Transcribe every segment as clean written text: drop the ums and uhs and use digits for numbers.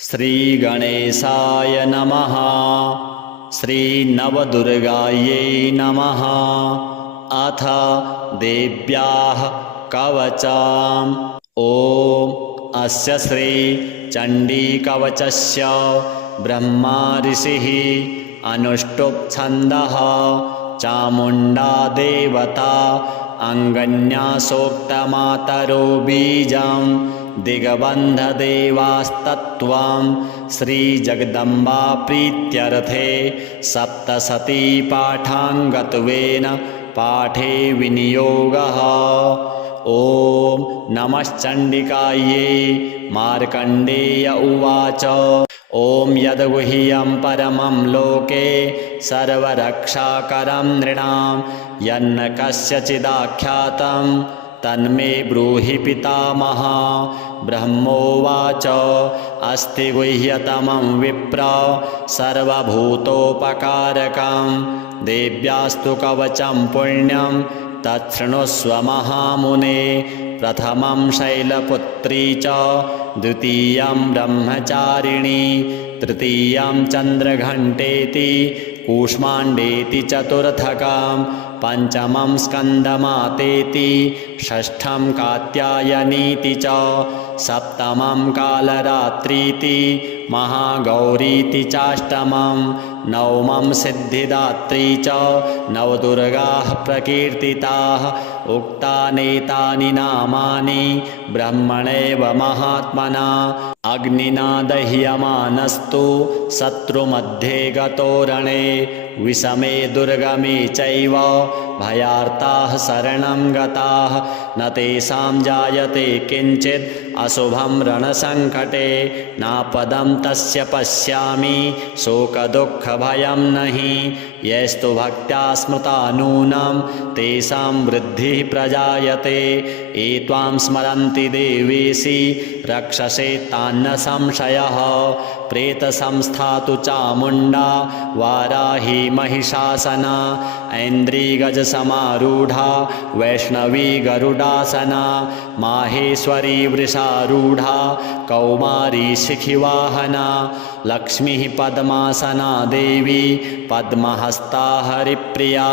श्रीगणेशाय नमः। श्रीनवदुर्गायै नमः। अथ देव्याः कवचम्। ॐ अस्य श्रीचण्डीकवचस्य ब्रह्मा ऋषिः अनुष्टुप् छन्दः चामुण्डा देवता अङ्गन्यासोक्तमातरो बीजं दिग्बन्धदेवास्तत्त्वं श्रीजगदम्बा प्रीत्यर्थे सप्तशती पाठाङ्गत्वेन पाठे विनियोगः। ॐ नमश्चण्डिकायै। मार्कण्डेय उवाच। ॐ यद्गुह्यं परमं लोके सर्वरक्षाकरं नृणां यन्न कस्यचिदाख्यातं तन्मे ब्रूहि पितामह। ब्रह्मोवाच। अस्ति गुह्यतमं विप्र सर्वभूतोपकारकं देव्यास्तु कवचं पुण्यं तच्छृणुष्व महामुने। प्रथमं शैलपुत्री च द्वितीयं ब्रह्मचारिणी तृतीयं चन्द्रघण्टेति कूष्माण्डेति चतुर्थकं पञ्चमं स्कन्दमातेति षष्ठं कात्यायनीति च सप्तमं कालरात्रीति महागौरीति चाष्टमं नवमं सिद्धिदात्री च नवदुर्गाः प्रकीर्तिताः। उक्तानेतानि नामानि ब्रह्मणैव महात्मना अग्निना दह्यमानस्तु शत्रुमध्ये गतोरणे विषमे दुर्गमे चैव भयार्ताः शरणं गताः न तेषां जायते किञ्चित् अशुभं रणसङ्कटे नापदं तस्य पश्यामि शोकदुःखभयं नहि। यैस्तु भक्त्या स्मृता नूनं तेषां वृद्धिः प्रजायते। ये त्वां स्मरन्ति देवेशि रक्षसे तान्न संशयः। प्रेतसंस्था तु चामुण्डा वाराही महिषासना ऐन्द्रिगजसमारूढा वैष्णवी गरुडासना माहेश्वरी वृषारूढा कौमारी शिखिवाहना लक्ष्मीः पद्मासना देवी पद्महस्ता हरिप्रिया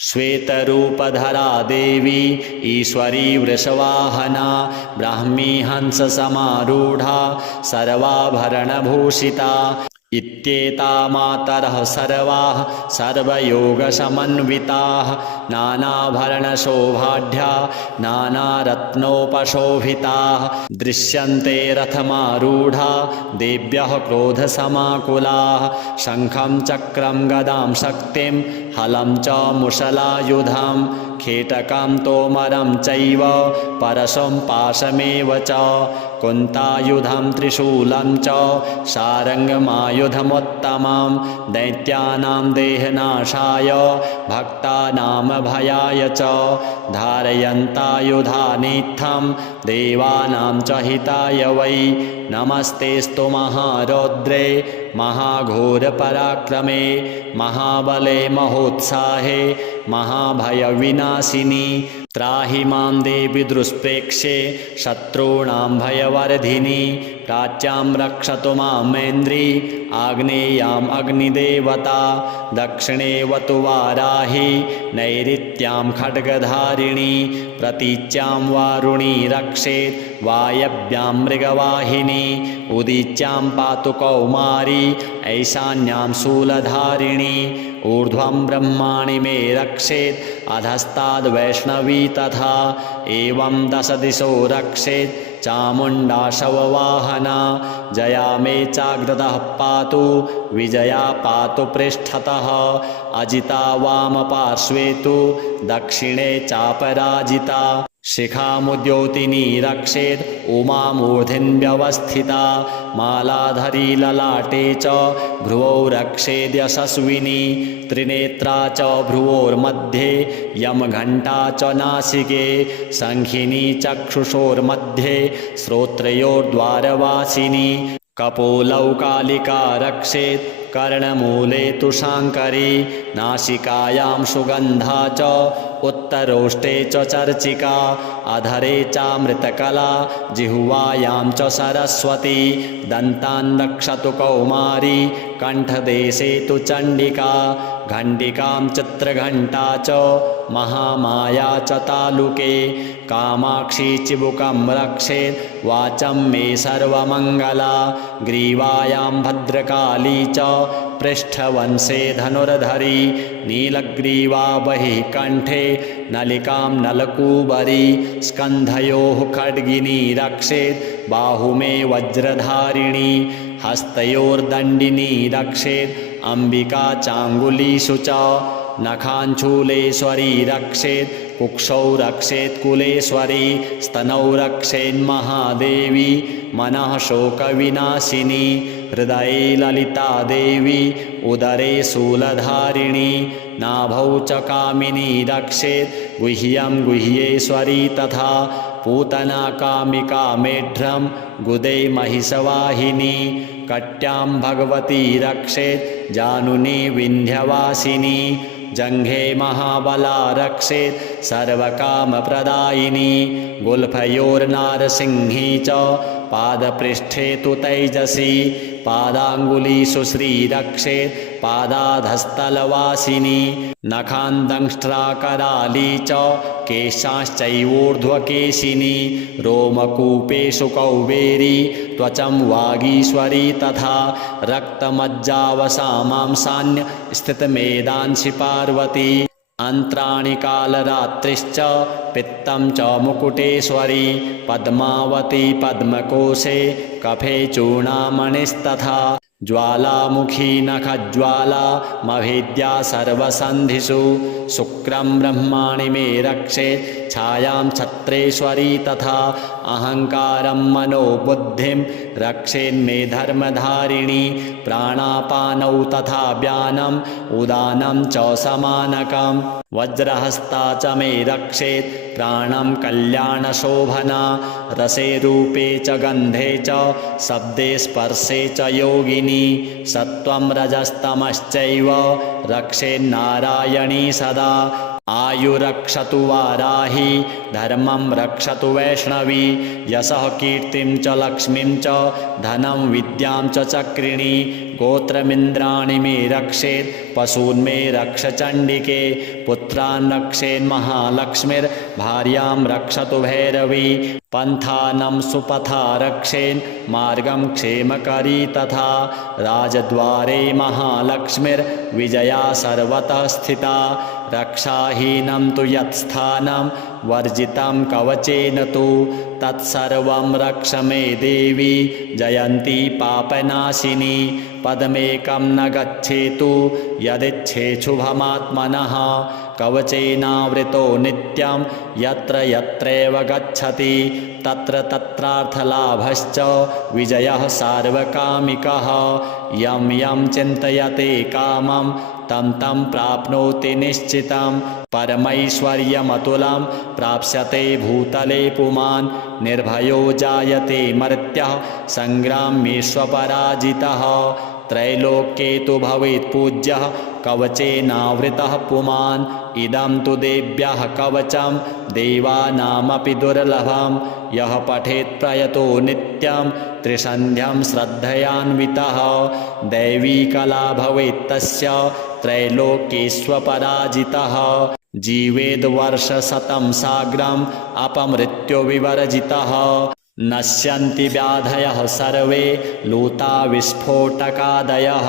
श्वेतरूपधरा देवी ईश्वरी वृषवाहना ब्राह्मी हंससमारूढा सर्वाभरणभूषिता। इत्येता मातरः सर्वाः सर्वयोगसमन्विताः नानाभरणशोभाढ्या नानारत्नोपशोभिताः दृश्यन्ते रथमारूढा देव्यः क्रोधसमाकुलाः शङ्खं चक्रं गदां शक्तिं हलं च मुशलायुधं खेटकं तोमरं चैव परशुं पाशमेव च कुन्तायुधं त्रिशूलं च सारङ्गमायुधमुत्तमं दैत्यानां देहनाशाय भक्तानां भयाय च धारयन्तायुधानीत्थं देवानां च हिताय वै। नमस्तेस्तु महारौद्रे महाघोरपराक्रमे महाबले महोत्साहे महाभयविनाशिनी त्राहि मां देवि दुष्प्रेक्षे शत्रूणां भयवर्धिनी। प्राच्यां रक्षतु मामेन्द्री आग्नेयाम् अग्निदेवता दक्षिणे वतु वाराही नैऋत्यां खड्गधारिणी प्रतीच्यां वारुणी रक्षेत् वायव्यां मृगवाहिनी उदीच्यां पातु कौमारी ऐशान्यां शूलधारिणी ऊर्ध्वं ब्रह्माणि मे रक्षेत् अधस्ताद् वैष्णवी तथा एवं दश दिशो रक्षेत् चामुण्डा शववाहना। जया मे चाग्रतः पातु विजया पातु पृष्ठतः अजिता वामपार्श्वे तु दक्षिणे चापराजिता। शिखामुद्योतिनी रक्षेत् उमामूर्ध्न्यवस्थिता मालाधरी ललाटे च भ्रुवौ रक्षेद्यशस्विनी त्रिनेत्रा च भ्रुवोर्मध्ये यमघण्टा च नासिके शङ्खिनी चक्षुषोर्मध्ये श्रोत्रयोर्द्वारवासिनी कपोलौ कालिका रक्षेत् कर्णमूले तु शाङ्करी नासिकायां सुगन्धा च उत्तरोष्टे च चर्चिका अधरे चामृतकला जिह्वायां च सरस्वती दन्तान् रक्षतु कौमारी कण्ठदेशे तु चण्डिका घण्टिकां चित्रघण्टा च महामाया च तालुके कामाक्षी चिबुकं रक्षेत् वाचं मे सर्वमङ्गला ग्रीवायां भद्रकाली च पृष्ठवंशे धनुर्धरी नीलग्रीवा बहिः कण्ठे नलिकां नलकूबरी स्कन्धयोः खड्गिनी रक्षेत् बाहुमे वज्रधारिणी हस्तयोर्दण्डिनी रक्षेत् अम्बिका चाङ्गुलीषु च नखाञ्चूलेश्वरी रक्षेत् कुक्षौ रक्षेत् कुलेश्वरी स्तनौ रक्षेन्महादेवी मनः शोकविनाशिनी हृदये ललिता देवी उदरे शूलधारिणी नाभौ च कामिनी रक्षेत् गुह्यं गुह्येश्वरी तथा पूतना कामिका मेढ्रं गुदे महिषवाहिनी कट्यां भगवती रक्षेत् जानुनी विन्ध्यवासिनी जङ्घे महाबला रक्षेत् सर्वकामप्रदायिनी गुल्फयोर्नारसिंही च पादपृष्ठे तु तैजसी पादाङ्गुलीषु श्रीरक्षेत् पादाधस्तलवासिनी नखान्दंष्ट्राकराली च केशाश्चैवोर्ध्वकेशिनी रोमकूपेषु कौबेरी त्वचं वागीश्वरी तथा रक्तमज्जावसामांसान्य स्थितमेदांसि पार्वती अन्त्राणि कालरात्रिश्च पित्तं च मुकुटेश्वरी पद्मावती पद्मकोशे कफे चूर्णामणिस्तथा ज्वालामुखी नखज्वाला मभेद्या सर्वसन्धिषु शुक्रं ब्रह्माणि मे रक्षेत् छायां छत्रेश्वरी तथा अहङ्कारं मनोबुद्धिं रक्षेन्मे धर्मधारिणी प्राणापानौ तथा व्यानम् उदानं च समानकं वज्रहस्ता च मे रक्षेत् प्राणं कल्याणशोभना रसे रूपे च गन्धे च शब्दे स्पर्शे च योगिनी सत्त्वं रजस्तमश्चैव रक्षेन्नारायणी सदा आयुरक्षतु वाराही धर्मं रक्षतु वैष्णवी यशः कीर्तिं च लक्ष्मीं च धनं विद्यां च चक्रिणी गोत्रमिन्द्राणि मे रक्षेत् पशून् मे रक्ष चण्डिके पुत्रान् रक्षेन्महालक्ष्मीर्भार्यां रक्षतु भैरवी पन्थानं सुपथा रक्षेन् मार्गं क्षेमकरी तथा राजद्वारे महालक्ष्मीर्विजया सर्वतः स्थिता रक्षाहीनं तु यत्स्थानं वर्जितं कवचेन तु तत्सर्वं रक्ष मे देवी जयन्ती पापनाशिनी पदमेकं न गच्छेतु यदिच्छेच्छुभमात्मनः कवचेनावृतो नित्यं यत्र यत्रैव गच्छति तत्र तत्रार्थलाभश्च विजयः सार्वकामिकः यं यं चिन्तयते कामं तं तं प्राप्नोति निश्चितं परमैश्वर्यमतुलं प्राप्स्यते भूतले पुमान् निर्भयो जायते मर्त्यः सङ्ग्राम्येष्वपराजितः त्रैलोक्ये तु भवेत् पूज्यः कवचेनावृतः पुमान् इदं तु देव्यः कवचं देवानामपि दुर्लभं यः पठेत् प्रयतो नित्यं त्रिसन्ध्यं श्रद्धयान्वितः दैवी कला भवेत् तस्य त्रैलोक्येष्वपराजितः जीवेद्वर्षशतं साग्रम् अपमृत्युविवर्जितः नश्यन्ति व्याधयः सर्वे लूता विस्फोटकादयः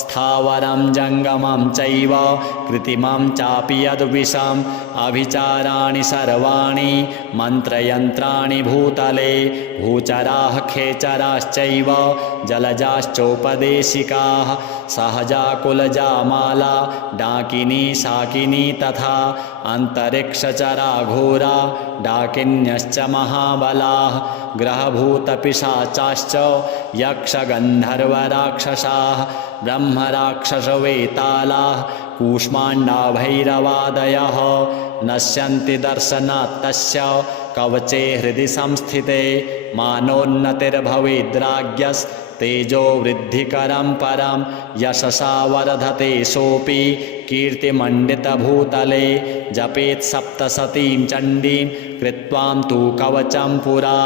स्थावरं जङ्गमं चैव कृत्रिमं चापि यद्विषम् अभिचाराणि सर्वाणि मन्त्रयन्त्राणि भूतले भूचराः खेचराश्चैव जलजाश्चोपदेशिकाः सहजा कुलजा माला डाकिनी शाकिनी तथा अन्तरिक्षचरा घोरा डाकिन्यश्च महाबलाः ग्रहभूतपिशाचाश्च यक्षगन्धर्वराक्षसाः ब्रह्मराक्षसवेतालाः कूष्माण्डा भैरवादयः नश्यन्ति दर्शनात् तस्य कवचे हृदि संस्थिते मानोन्नतिर्भवेद्राज्ञस् तेजो वृद्धिकरं परं यशसा वर्धते सोऽपि कीर्तिमण्डितभूतले जपेत् सप्तशतीं चण्डीं कृत्वां तु कवचं पुरा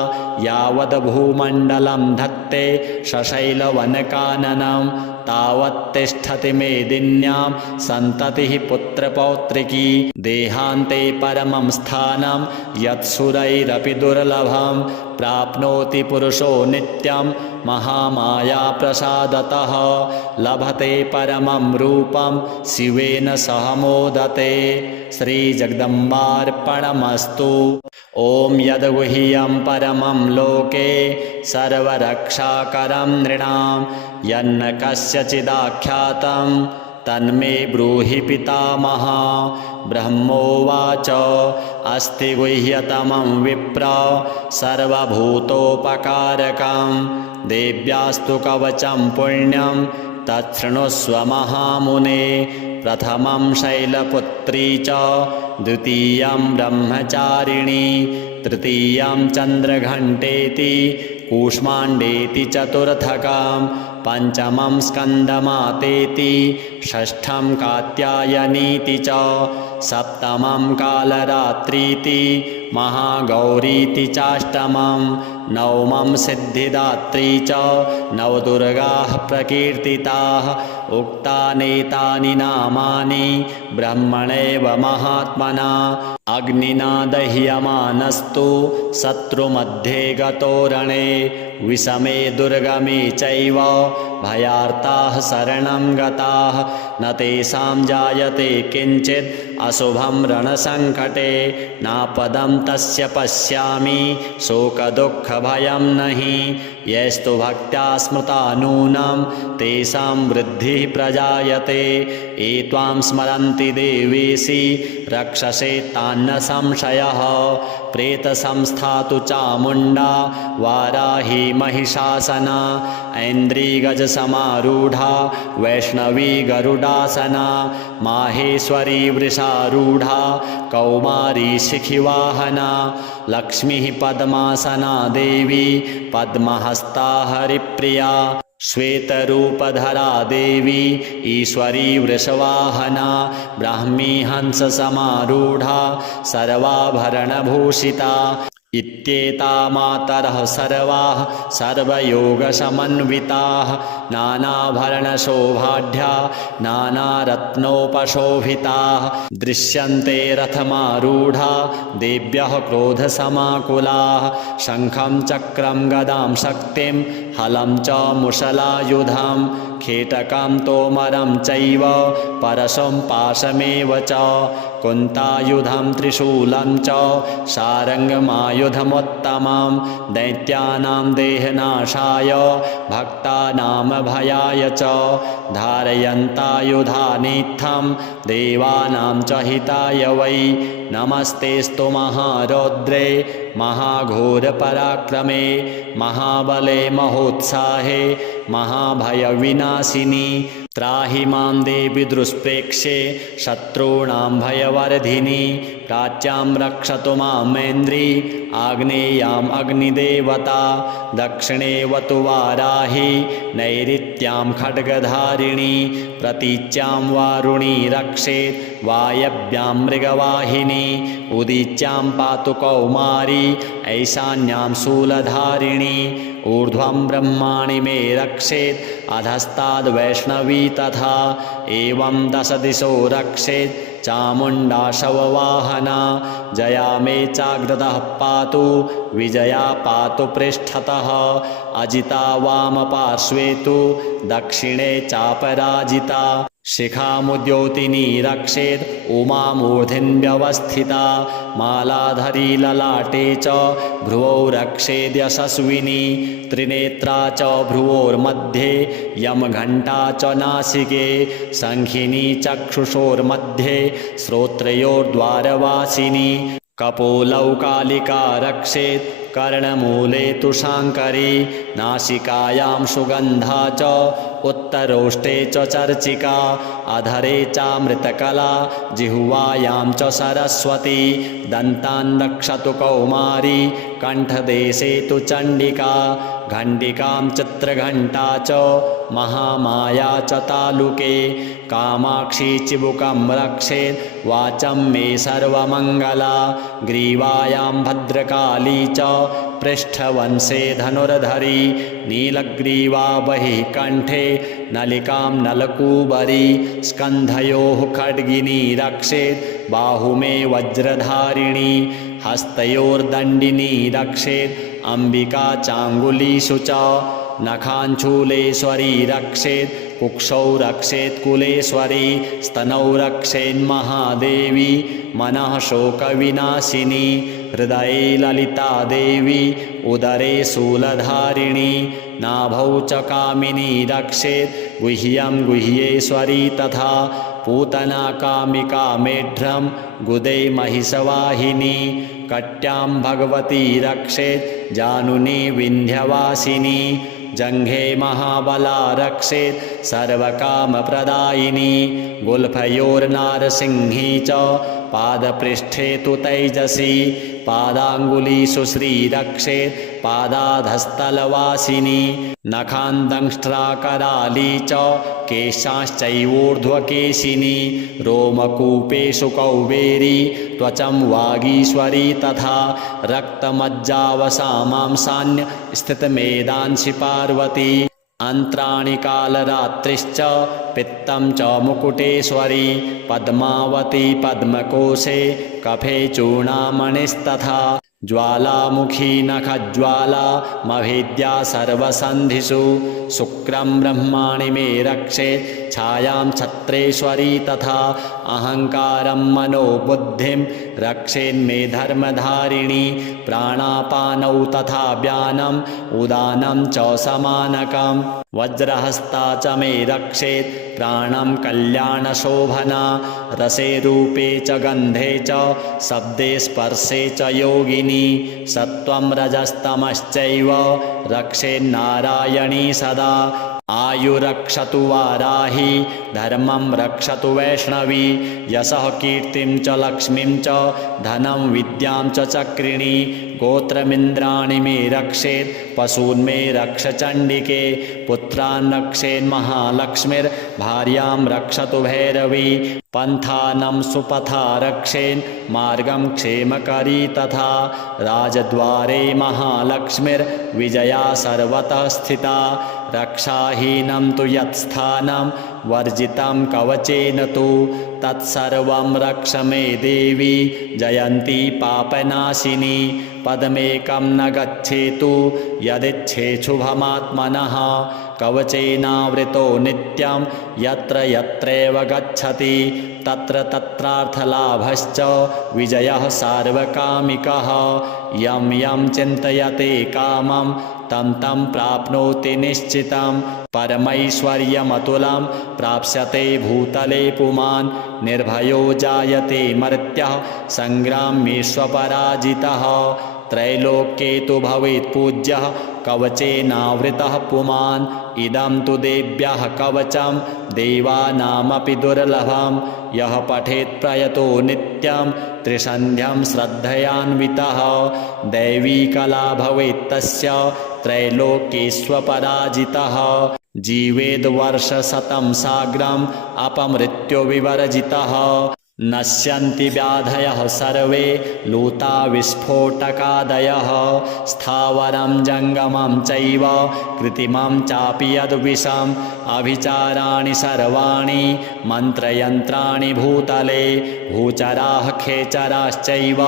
यावद् भूमण्डलं धत्ते सशैलवनकाननं तावत् तिष्ठति मेदिन्यां सन्ततिः पुत्रपौत्रिकी देहान्ते परमं स्थानं यत्सुरैरपि दुर्लभं प्राप्नोति पुरुषो नित्यं महामाया प्रसादतः लभते परमं रूपं शिवेन सह मोदते। श्रीजगदम्बार्पणमस्तु। ॐ यद्गुह्यं परमं लोके सर्वरक्षाकरं नृणां यन्न कस्यचिदाख्यातं तन्मे ब्रूहि पितामह। ब्रह्मोवाच अस्ति गुह्यतमं विप्र सर्वभूतोपकारकं देव्यास्तु कवचं पुण्यं तच्छृणुष्व महामुने। प्रथमं शैलपुत्री च द्वितीयं ब्रह्मचारिणी तृतीयं चन्द्रघण्टेति कूष्माण्डेति चतुर्थकं पंचमं स्कन्दमातेति षष्ठं कात्यायनीति च सप्तमं कालरात्रीति महागौरीति चाष्टमं नवमं सिद्धिदात्री च नवदुर्गाः प्रकीर्तिताः। उक्तानेतानि नामानि ब्रह्मणैव महात्मना अग्निना दह्यमानस्तु शत्रुमध्ये गतो रणे विषमे दुर्गमे चैव भयार्ताः शरणं गताः न तेषां जायते किञ्चित् अशुभं रणसङ्कटे नापदं तस्य पश्यामि शोकदुःखभयं नहि यस्तु भक्त्या स्मृता नूनं तेषां वृद्धिः प्रजायते। ये त्वां स्मरन्ति देवेशि रक्षसे तान्न संशयः। प्रेतसंस्था तु चामुण्डा वाराही महिषासना ऐन्द्रिगजसमारूढा वैष्णवी गरुडासना माहेश्वरी वृषारूढा कौमारी शिखिवाहना लक्ष्मीः पद्मासना देवी पद्महस्ता हरिप्रिया श्वेतरूपधरा देवी ईश्वरी वृषवाहना ब्राह्मी हंससमारूढा सर्वाभरणभूषिता इत्येता मातरः सर्वाः सर्वयोगसमन्विताः नानाभरणशोभाढ्या नानारत्नोपशोभिताः दृश्यन्ते रथमारूढा देव्यः क्रोधसमाकुलाः शङ्खं चक्रं गदां शक्तिं हलं च मुशलायुधं खेटकं तोमरं चैव परशुं पाशमेव च कुन्तायुधं त्रिशूलं च सारङ्गमायुधमुत्तमं दैत्यानां देहनाशाय भक्तानां भयाय च धारयन्तायुधानीत्थं देवानां च हिताय वै नमस्तेस्तु महारौद्रे महाघोरपराक्रमे महाबले महोत्साहे महाभयविनाशिनी त्राहि मां देवि दुष्प्रेक्ष्ये शत्रूणां भयवर्धिनी प्राच्यां रक्षतु मामेन्द्री आग्नेयाम् अग्निदेवता दक्षिणे वतु वाराही नैऋत्यां खड्गधारिणी प्रतीच्यां वारुणी रक्षेत् वायव्यां मृगवाहिनी उदीच्यां पातु कौमारी ऐशान्यां शूलधारिणी ऊर्ध्वं ब्रह्माणि मे रक्षेत् अधस्ताद् वैष्णवी तथा एवं दश दिशो रक्षेत् चामुण्डा शववाहना जया मे चाग्रतः पातु विजया पातु पृष्ठतः अजिता वामपार्श्वे तु दक्षिणे चापराजिता शिखामुद्योतिनी रक्षेत् उमामूर्धिन्यवस्थिता मालाधरी ललाटे च भ्रुवौ रक्षेद्यशस्विनी त्रिनेत्रा च भ्रुवोर्मध्ये यमघण्टा च नासिके शङ्खिनी चक्षुषोर्मध्ये श्रोत्रयोर्द्वारवासिनी कपोलौ कालिका रक्षेत् कर्णमूले तु शाङ्करी नासिकायां सुगन्धा च उत्तरोष्टे च चर्चिका अधरे चामृतकला जिह्वायां च सरस्वती दन्तान् रक्षतु कौमारी कण्ठदेशे तु चण्डिका घण्टिकां चित्रघण्टा च महामाया च तालुके कामाक्षी चिबुकं रक्षेत् वाचं मे सर्वमङ्गला ग्रीवायां भद्रकाली च पृष्ठवंशे धनुर्धरी नीलग्रीवा बहिः कण्ठे नलिकां नलकूबरी स्कन्धयोः खड्गिनी रक्षेत् बाहु मे वज्रधारिणी हस्तयोर्दण्डिनी रक्षेत् अम्बिका चाङ्गुलीषु च नखाञ्चूलेश्वरी रक्षेत् कुक्षौ रक्षेत् कुलेश्वरी स्तनौ रक्षेन्महादेवी मनः शोकविनाशिनी हृदये ललिता देवी उदरे शूलधारिणी नाभौ च कामिनी रक्षेत् गुह्यं गुह्येश्वरी तथा पूतना कामिका मेढ्रं गुदे महिषवाहिनी कट्यां भगवती रक्षेत् जानुनी विन्ध्यवासिनी जङ्घे महाबला रक्षेत् सर्वकामप्रदायिनी गुल्फयोर्नारसिंही च पादपृष्ठे तु तैजसी पादाङ्गुलीषु श्रीरक्षेत् पादाधस्तलवासिनी नखान्दंष्ट्राकराली च केशाश्चैवोर्ध्वकेशिनी रोमकूपेषु कौबेरी त्वचं वागीश्वरी तथा रक्तमज्जावसामांसान्य स्थितमेदांसि पार्वती अन्त्राणि कालरात्रिश्च पित्तं च मुकुटेश्वरी पद्मावती पद्मकोशे कफे चूर्णामणिस्तथा ज्वालामुखी नखज्वाला मभेद्या सर्वसन्धिषु शुक्रं ब्रह्माणि मे रक्षेत् छायां छत्रेश्वरी तथा अहङ्कारं मनोबुद्धिं रक्षेन्मे धर्मधारिणी प्राणापानौ तथा व्यानम् उदानं च समानकं वज्रहस्ता च मे रक्षेत् प्राणं कल्याणशोभना रसे रूपे च गन्धे च शब्दे स्पर्शे च योगिनी सत्त्वं रजस्तमश्चैव रक्षेन्नारायणी सदा आयुरक्षतु वाराही धर्मं रक्षतु वैष्णवी यशः कीर्तिं च लक्ष्मीं च धनं विद्यां च चक्रिणी गोत्रमिन्द्राणि मे रक्षेत् पशून् मे रक्ष चण्डिके पुत्रान् रक्षेन्महालक्ष्मीर्भार्यां रक्षतु भैरवी पन्थानं सुपथा रक्षेन् मार्गं क्षेमकरी तथा राजद्वारे महालक्ष्मीर्विजया सर्वतः स्थिता रक्षाहीनं तु यत्स्थानं वर्जितं कवचेन तु तत्सर्वं रक्ष मे देवी जयन्ती पापनाशिनी पदमेकं न गच्छेतु यदिच्छेच्छुभमात्मनः कवचेनावृतो नित्यं यत्र यत्रैव गच्छति तत्र तत्रार्थलाभश्च विजयः सार्वकामिकः यं यं चिन्तयते कामं तं तं प्राप्नोति निश्चितं परमैश्वर्यमतुलं प्राप्स्यते भूतले पुमान् निर्भयो जायते मर्त्यः सङ्ग्राम्येष्वपराजितः त्रैलोक्ये तु भवेत् पूज्यः कवचेनावृतः पुमान् इदं तु देव्यः कवचं देवानामपि दुर्लभं यः पठेत् प्रयतो नित्यं त्रिसन्ध्यं श्रद्धयान्वितः दैवी कला भवेत् तस्य त्रैलोक्येष्वपराजितः जीवेद् वर्षशतं साग्रम् अपमृत्युविवर्जितः नश्यन्ति व्याधयः सर्वे लूता विस्फोटकादयः स्थावरं जङ्गमं चैव कृत्रिमं चापि यद्विषम् अभिचाराणि सर्वाणि मन्त्रयन्त्राणि भूतले भूचराः खेचराश्चैव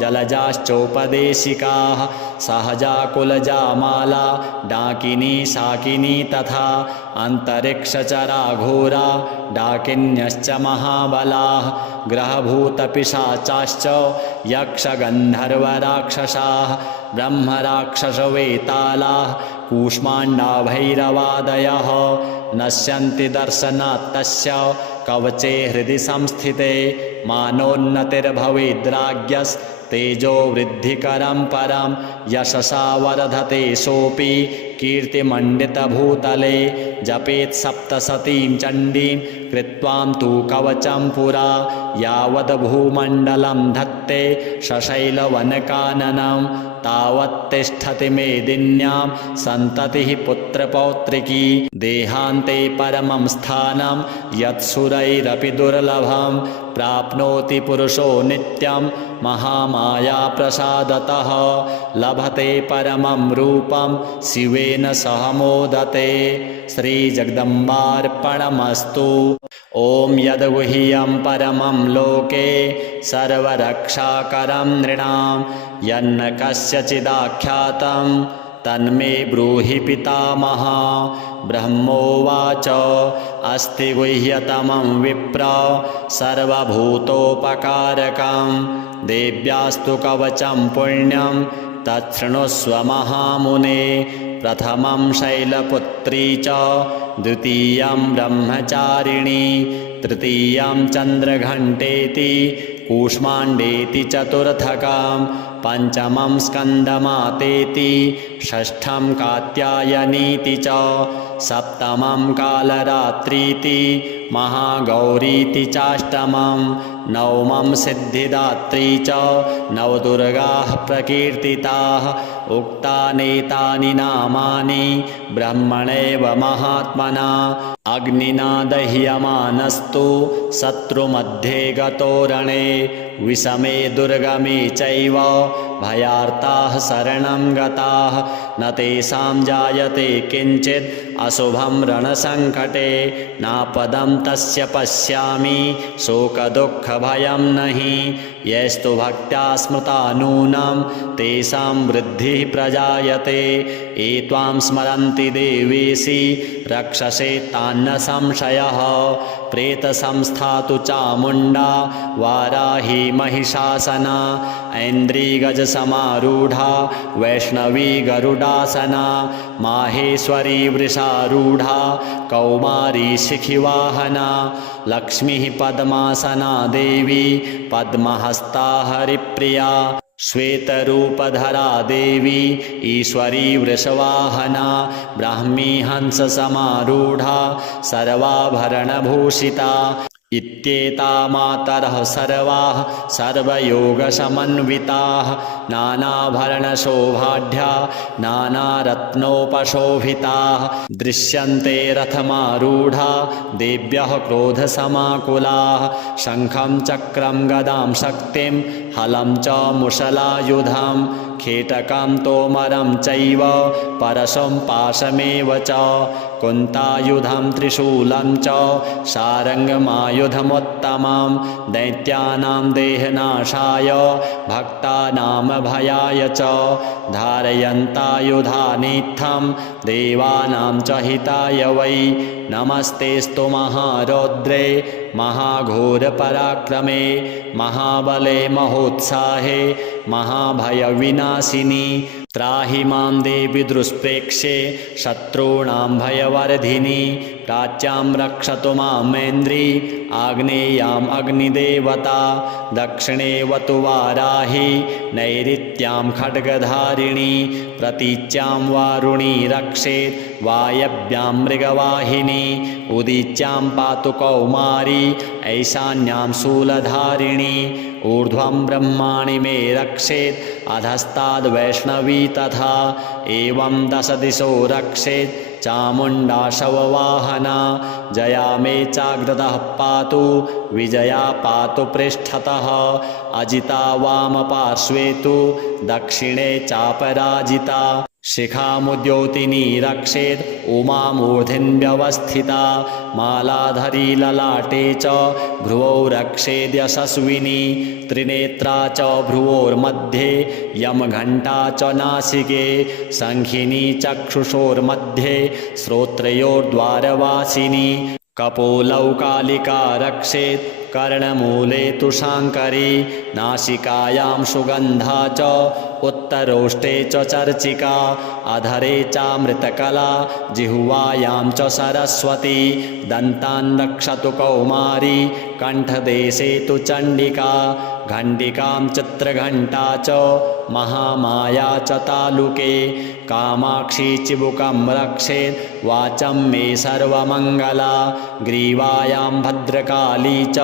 जलजाश्चोपदेशिकाः सहजा कुलजा माला डाकिनी शाकिनी तथा अन्तरिक्षचरा घोरा डाकिन्यश्च महाबलाः ग्रहभूतपिशाचाश्च यक्षगन्धर्वराक्षसाः ब्रह्मराक्षसवेतालाः कूष्माण्डा भैरवादयः नश्यन्ति दर्शनात् तस्य कवचे हृदि संस्थिते मानोन्नतिर्भवेद्राज्ञस्तेजो वृद्धिकरं परं यशसा वर्धते सोऽपि कीर्तिमण्डितभूतले जपेत् सप्तशतीं चण्डीं कृत्वां तु कवचं पुरा यावद् भूमण्डलं धत्ते सशैलवनकाननं तावत्तिष्ठति मेदिन्यां सन्ततिः पुत्रपौत्रिकी देहान्ते परमं स्थानं यत्सुरैरपि दुर्लभं प्राप्नोति पुरुषो नित्यं महामायाप्रसादतः लभते परमं रूपं शिवेन सह मोदते। श्रीजगदम्बार्पणमस्तु। ॐ यद्गुह्यं परमं लोके सर्वरक्षाकरं नृणां यन्न कस्यचिदाख्यातं तन्मे ब्रूहि पितामह। ब्रह्मोवाच अस्ति गुह्यतमं विप्र सर्वभूतोपकारकं देव्यास्तु कवचं पुण्यं तच्छृणुष्व महामुने। प्रथमं शैलपुत्री च द्वितीयं ब्रह्मचारिणी तृतीयं चन्द्रघण्टेति कूष्माण्डेति चतुर्थकं पंचमं स्कन्दमातेति षष्ठं कात्यायनीति च सप्तमं कालरात्रीति महागौरीति चाष्टमं नवमं सिद्धिदात्री च नवदुर्गाः प्रकीर्तिताः। उक्तानेतानि नामानि ब्रह्मणैव महात्मना अग्निना दह्यमानस्तु शत्रुमध्ये गतो रणे विषमे दुर्गमे चैव भयार्ताः शरणं गताः न तेषां जायते किञ्चित् अशुभं रणसङ्कटे नापदं तस्य पश्यामि शोकदुःखभयं नहि यस्तु भक्त्या स्मृता नूनं तेषां वृद्धिः प्रजायते। ये त्वां स्मरन्ति देवेशि रक्षसे तान्न संशयः। प्रेतसंस्था तु चामुण्डा वाराही महिषासना ऐन्द्रिगजसमारूढा वैष्णवी गरुडासना माहेश्वरी वृषारूढा कौमारी शिखिवाहना लक्ष्मीः पद्मासना देवी पद्महस्ता हरिप्रिया श्वेतरूपधरा देवी ईश्वरी वृषवाहना ब्राह्मी हंससमारूढा सर्वाभरणभूषिता इत्येता मातरः सर्वाः सर्वयोगसमन्विताः नानाभरणशोभाढ्या नानारत्नोपशोभिताः दृश्यन्ते रथमारूढा देव्यः क्रोधसमाकुलाः शङ्खं चक्रं गदां शक्तिं हलं च मुशलायुधं खेटकं तोमरं चैव परशुं पाशमेव च कुन्तायुधं त्रिशूलं च सारङ्गमायुधमुत्तमं दैत्यानां देहनाशाय भक्तानां भयाय च धारयन्तायुधानीत्थं देवानां च हिताय वै नमस्तेस्तु महारौद्रे महाघोरपराक्रमे महाबले महोत्साहे महाभयविनाशिनी त्राहि मां देवि दुष्प्रेक्षे शत्रूणां भयवर्धिनी प्राच्यां रक्षतु मामेन्द्री आग्नेयाम् अग्निदेवता दक्षिणे वतु वाराही नैऋत्यां खड्गधारिणी प्रतीच्यां वारुणी रक्षेत् वायव्यां मृगवाहिनी उदीच्यां पातु कौमारी ऐशान्यां शूलधारिणी ऊर्ध्वं ब्रह्माणि मे रक्षेत् अधस्ताद् वैष्णवी तथा एवं दश दिशो रक्षेत् चामुण्डा शववाहना जया मे चाग्रतः पातु विजया पातु पृष्ठतः अजिता वामपार्श्वे तु दक्षिणे चापराजिता शिखामुद्योतिनी रक्षेत् उमामूर्धिन्यवस्थिता मालाधरी ललाटे च भ्रुवौ रक्षेद्यशस्विनी त्रिनेत्रा च भ्रुवोर्मध्ये यमघण्टा च नासिके शङ्खिनी चक्षुषोर्मध्ये श्रोत्रयोर्द्वारवासिनी कपोलौ कालिका रक्षेत् कर्णमूले तु शाङ्करी नासिकायां सुगन्धा च उत्तरोष्टे च चर्चिका अधरे चामृतकला जिह्वायां च सरस्वती दन्तान् रक्षतु कौमारी कण्ठदेशे तु चण्डिका घण्टिकां चित्रघण्टा च महामाया च तालुके कामाक्षी चिबुकं रक्षेत् वाचं मे सर्वमङ्गला ग्रीवायां भद्रकाली च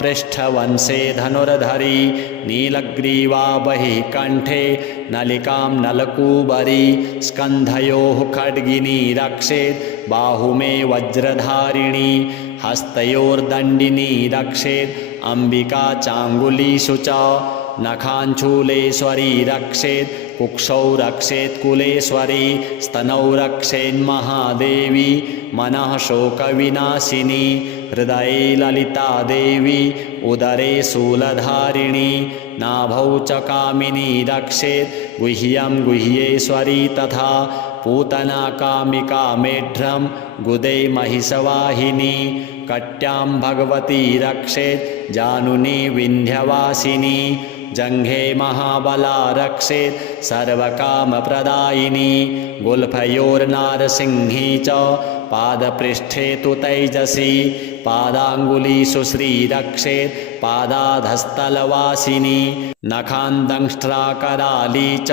पृष्ठवंशे धनुर्धरी नीलग्रीवा बहिः कण्ठे नलिकां नलकूबरी स्कन्धयोः खड्गिनी रक्षेत् बाहुमे वज्रधारिणी हस्तयोर्दण्डिनी रक्षेत् अम्बिका चाङ्गुलीषु च नखाञ्चूलेश्वरी रक्षेत् कुक्षौ रक्षेत् कुलेश्वरी स्तनौ रक्षेन्महादेवी मनः शोकविनाशिनी हृदये ललिता देवी उदरे शूलधारिणी नाभौ च कामिनी रक्षेत् गुह्यं गुह्येश्वरी तथा पूतना कामिका मेढ्रं गुदे महिषवाहिनी कट्यां भगवती रक्षेत् जानुनी विन्ध्यवासिनी जङ्घे महाबला रक्षेत् सर्वकामप्रदायिनी गुल्फयोर्नारसिंही च पादपृष्ठे तु तैजसी पादाङ्गुलीषु श्रीरक्षेत् पादाधस्तलवासिनी नखान्दंष्ट्राकराली च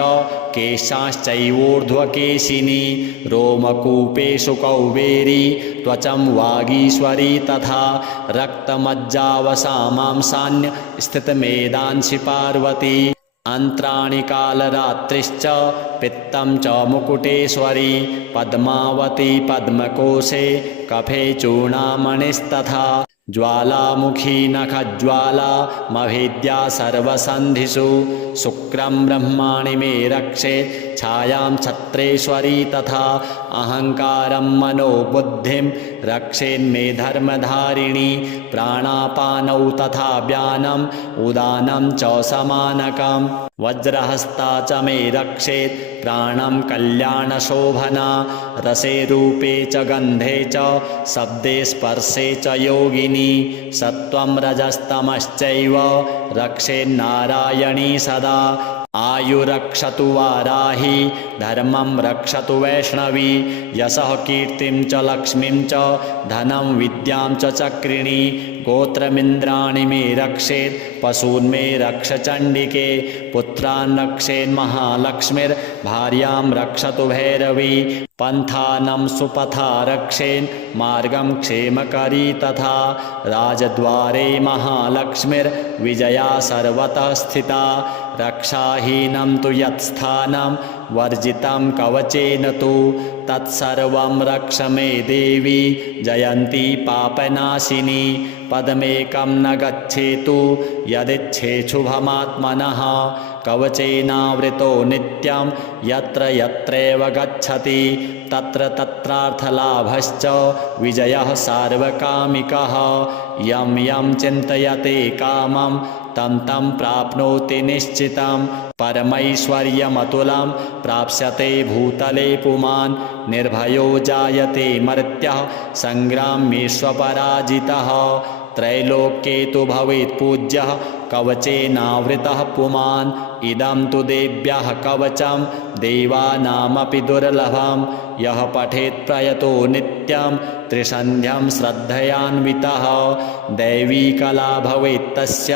केशाश्चैवोर्ध्वकेशिनी रोमकूपेषु कौबेरी त्वचं वागीश्वरी तथा रक्तमज्जावसामांसान्य स्थितमेदांसि पार्वती अन्त्राणि कालरात्रिश्च पित्तं च मुकुटेश्वरी पद्मावती पद्मकोशे कफे चूर्णामणिस्तथा ज्वालामुखी नखज्वाला मभेद्या सर्वसन्धिषु शुक्रं ब्रह्माणि मे रक्षेत् छायां छत्रेश्वरी तथा अहङ्कारं मनोबुद्धिं रक्षेन्मे धर्मधारिणी प्राणापानौ तथा व्यानम् उदानं च समानकम् वज्रहस्ता च मे रक्षेत् प्राणं कल्याणशोभना रसे रूपे च गन्धे च शब्दे स्पर्शे च योगिनी सत्त्वं रजस्तमश्चैव रक्षेन्नारायणी सदा आयुरक्षतु वाराही धर्मं रक्षतु वैष्णवी यशः कीर्तिं च लक्ष्मीं च धनं विद्यां च चक्रिणी गोत्रमिन्द्राणि मे रक्षेत् पशून् मे रक्ष चण्डिके पुत्रान् रक्षेन्महालक्ष्मीर्भार्यां रक्षतु भैरवी पन्थानं सुपथा रक्षेन् मार्गं क्षेमकरी तथा राजद्वारे महालक्ष्मीर्विजया सर्वतः स्थिता रक्षाहीनं तु यत्स्थानं वर्जितं कवचेन तु तत्सर्वं रक्ष मे देवी जयन्ती पापनाशिनी पदमेकं न गच्छेतु यदिच्छेच्छुभमात्मनः कवचेनावृतो नित्यं यत्र यत्रैव गच्छति तत्र तत्रार्थलाभश्च विजयः सार्वकामिकः यं यं चिन्तयते कामं तं तं प्राप्नोति निश्चितं परमैश्वर्यमतुलं प्राप्स्यते भूतले पुमान् निर्भयो जायते मर्त्यः सङ्ग्राम्येष्वपराजितः त्रैलोक्ये तु भवेत् पूज्यः कवचेनावृतः पुमान् इदं तु देव्यः कवचं देवानामपि दुर्लभं यः पठेत् प्रयतो नित्यं त्रिसन्ध्यं श्रद्धयान्वितः दैवी कला भवेत् तस्य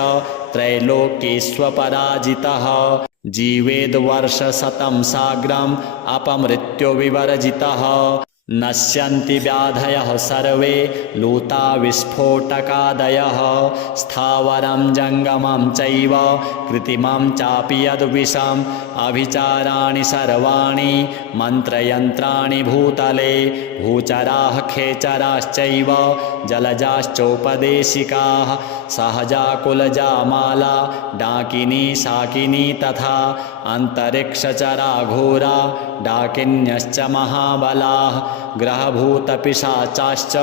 त्रैलोक्येष्वपराजितः जीवेद् वर्षशतं साग्रम् अपमृत्युविवर्जितः नश्यन्ति व्याधयः सर्वे लूता विस्फोटकादयः स्थावरं जङ्गमं चैव कृत्रिमं चापि यद्विषम् अभिचाराणि सर्वाणि मन्त्रयन्त्राणि भूतले भूचराः खेचराश्चैव जलजाश्चोपदेशिकाः सहजा कुलजा माला डाकिनी शाकिनी तथा अन्तरिक्षचरा घोरा डाकिन्यश्च महाबलाः ग्रहभूतपिशाचाश्च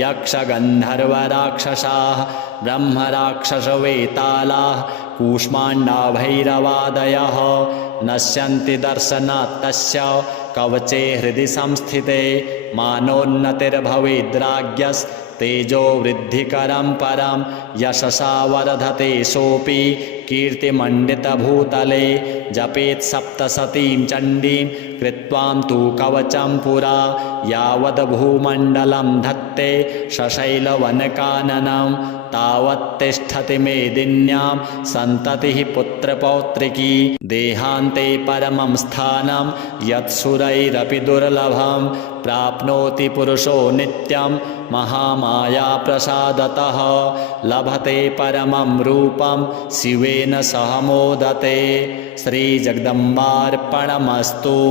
यक्षगन्धर्वराक्षसाः ब्रह्मराक्षसवेतालाः कूष्माण्डा भैरवादयः नश्यन्ति दर्शनात् तस्य कवचे हृदि संस्थिते मानोन्नतिर्भवेद्राज्ञस्तेजो वृद्धिकरं परं यशसा वर्धते सोऽपि कीर्तिमण्डितभूतले जपेत् सप्तशतीं चण्डीं कृत्वां तु कवचं पुरा यावद् भूमण्डलं धत्ते सशैलवनकाननं तावत् तिष्ठति मेदिन्यां सन्ततिः पुत्रपौत्रिकी देहान्ते परमं स्थानं यत्सुर सुरैरपि दुर्लभं प्राप्नोति पुरुषो नित्यं महामाया प्रसादतः लभते परमं रूपं शिवेन सह मोदते। श्रीजगदम्बार्पणमस्तु।